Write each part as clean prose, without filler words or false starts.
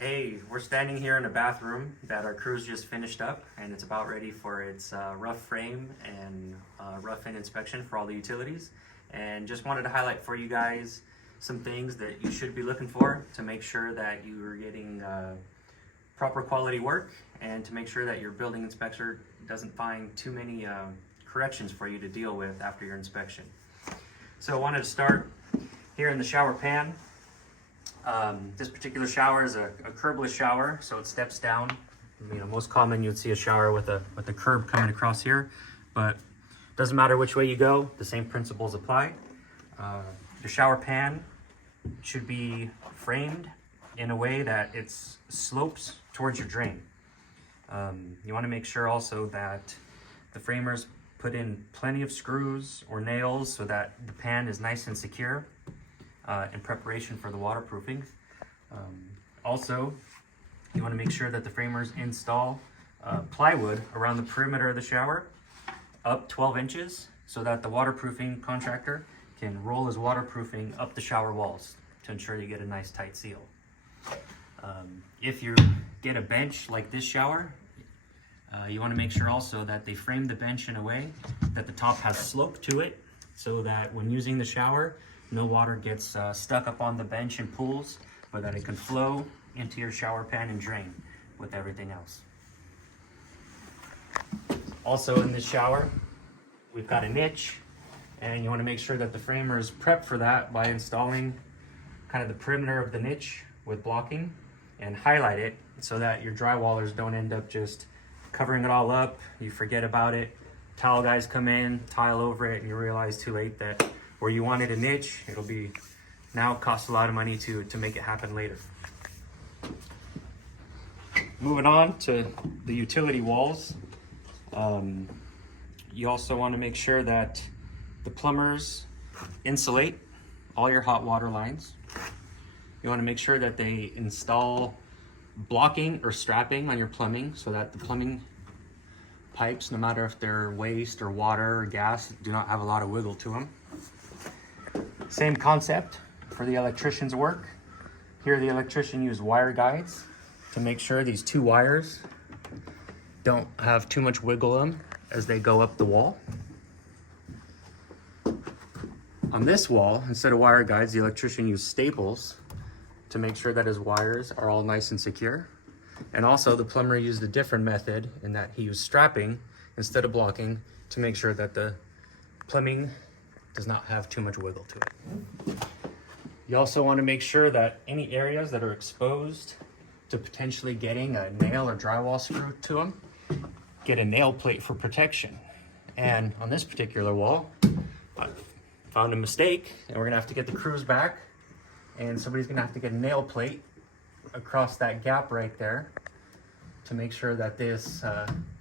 Hey, we're standing here in a bathroom that our crew's just finished up, and it's about ready for its rough frame and rough in inspection for all the utilities. And just wanted to highlight for you guys some things that you should be looking for to make sure that you are getting proper quality work, and to make sure that your building inspector doesn't find too many corrections for you to deal with after your inspection. So I wanted to start here in the shower pan. This particular shower is a curbless shower, so it steps down. Most common you'd see a shower with a curb coming across here, but doesn't matter which way you go, the same principles apply. The shower pan should be framed in a way that it slopes towards your drain. You want to make sure also that the framers put in plenty of screws or nails so that the pan is nice and secure in preparation for the waterproofing. Also, you want to make sure that the framers install plywood around the perimeter of the shower up 12 inches so that the waterproofing contractor can roll his waterproofing up the shower walls to ensure you get a nice tight seal. If you get a bench like this shower, you want to make sure also that they frame the bench in a way that the top has slope to it so that when using the shower, no water gets stuck up on the bench and pools, but that it can flow into your shower pan and drain with everything else. Also in this shower, we've got a niche, and you want to make sure that the framer is prepped for that by installing kind of the perimeter of the niche with blocking and highlight it so that your drywallers don't end up just covering it all up. You forget about it, tile guys come in, tile over it, and you realize too late that where you wanted a niche, it'll be now cost a lot of money to make it happen later. Moving on to the utility walls, you also want to make sure that the plumbers insulate all your hot water lines. You want to make sure that they install blocking or strapping on your plumbing so that the plumbing pipes, no matter if they're waste or water or gas, do not have a lot of wiggle to them. Same concept for the electrician's work. Here the electrician used wire guides to make sure these two wires don't have too much wiggle in them as they go up the wall. On this wall, instead of wire guides, the electrician used staples to make sure that his wires are all nice and secure. And also the plumber used a different method in that he used strapping instead of blocking to make sure that the plumbing does not have too much wiggle to it. You also want to make sure that any areas that are exposed to potentially getting a nail or drywall screw to them, get a nail plate for protection. And on this particular wall, I found a mistake, and we're gonna have to get the crews back, and somebody's gonna have to get a nail plate across that gap right there to make sure that this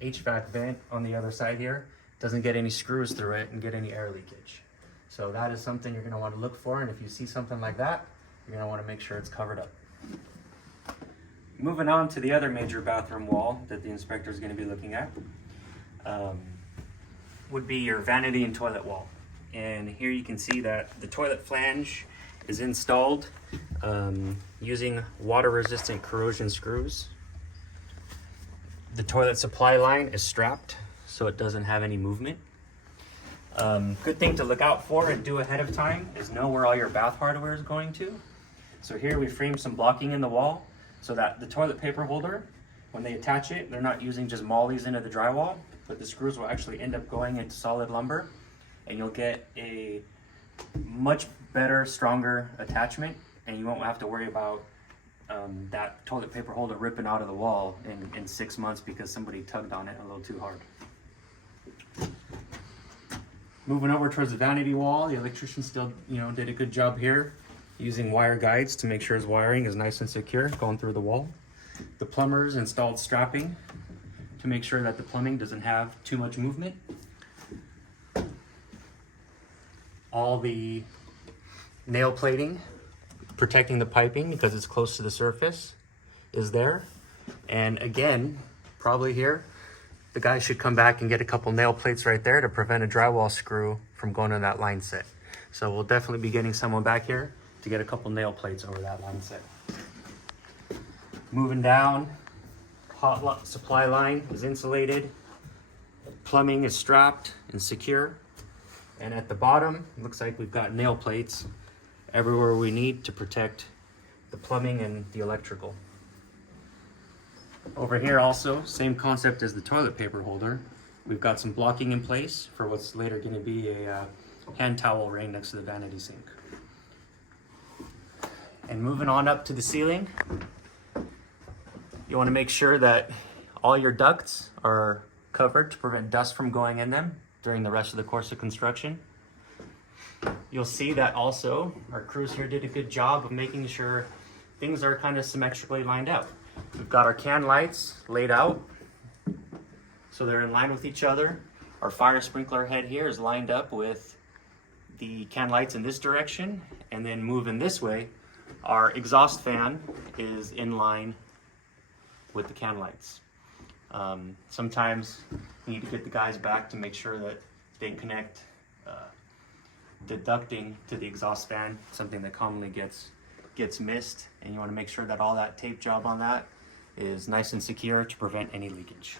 HVAC vent on the other side here doesn't get any screws through it and get any air leakage. So that is something you're gonna want to look for, and if you see something like that, you're gonna want to make sure it's covered up. Moving on to the other major bathroom wall that the inspector is going to be looking at would be your vanity and toilet wall. And here you can see that the toilet flange is installed using water-resistant corrosion screws. The toilet supply line is strapped so it doesn't have any movement. Good thing to look out for and do ahead of time is know where all your bath hardware is going to. So here we framed some blocking in the wall so that the toilet paper holder, when they attach it, they're not using just mollies into the drywall, but the screws will actually end up going into solid lumber, and you'll get a much better, stronger attachment, and you won't have to worry about that toilet paper holder ripping out of the wall in 6 months because somebody tugged on it a little too hard. Moving over towards the vanity wall, the electrician still, did a good job here using wire guides to make sure his wiring is nice and secure going through the wall. The plumbers installed strapping to make sure that the plumbing doesn't have too much movement. All the nail plating protecting the piping because it's close to the surface is there. And again, probably here, the guy should come back and get a couple nail plates right there to prevent a drywall screw from going on that line set. So we'll definitely be getting someone back here to get a couple nail plates over that line set. Moving down, supply line is insulated, plumbing is strapped and secure, and at the bottom, looks like we've got nail plates everywhere we need to protect the plumbing and the electrical. Over here also, same concept as the toilet paper holder. We've got some blocking in place for what's later going to be a hand towel ring next to the vanity sink. And moving on up to the ceiling, you want to make sure that all your ducts are covered to prevent dust from going in them during the rest of the course of construction. You'll see that also our crews here did a good job of making sure things are kind of symmetrically lined out. We've got our can lights laid out so they're in line with each other. Our fire sprinkler head here is lined up with the can lights in this direction, and then moving this way, our exhaust fan is in line with the can lights. Sometimes you need to get the guys back to make sure that they connect the ducting to the exhaust fan, something that commonly gets missed, and you want to make sure that all that tape job on that is nice and secure to prevent any leakage.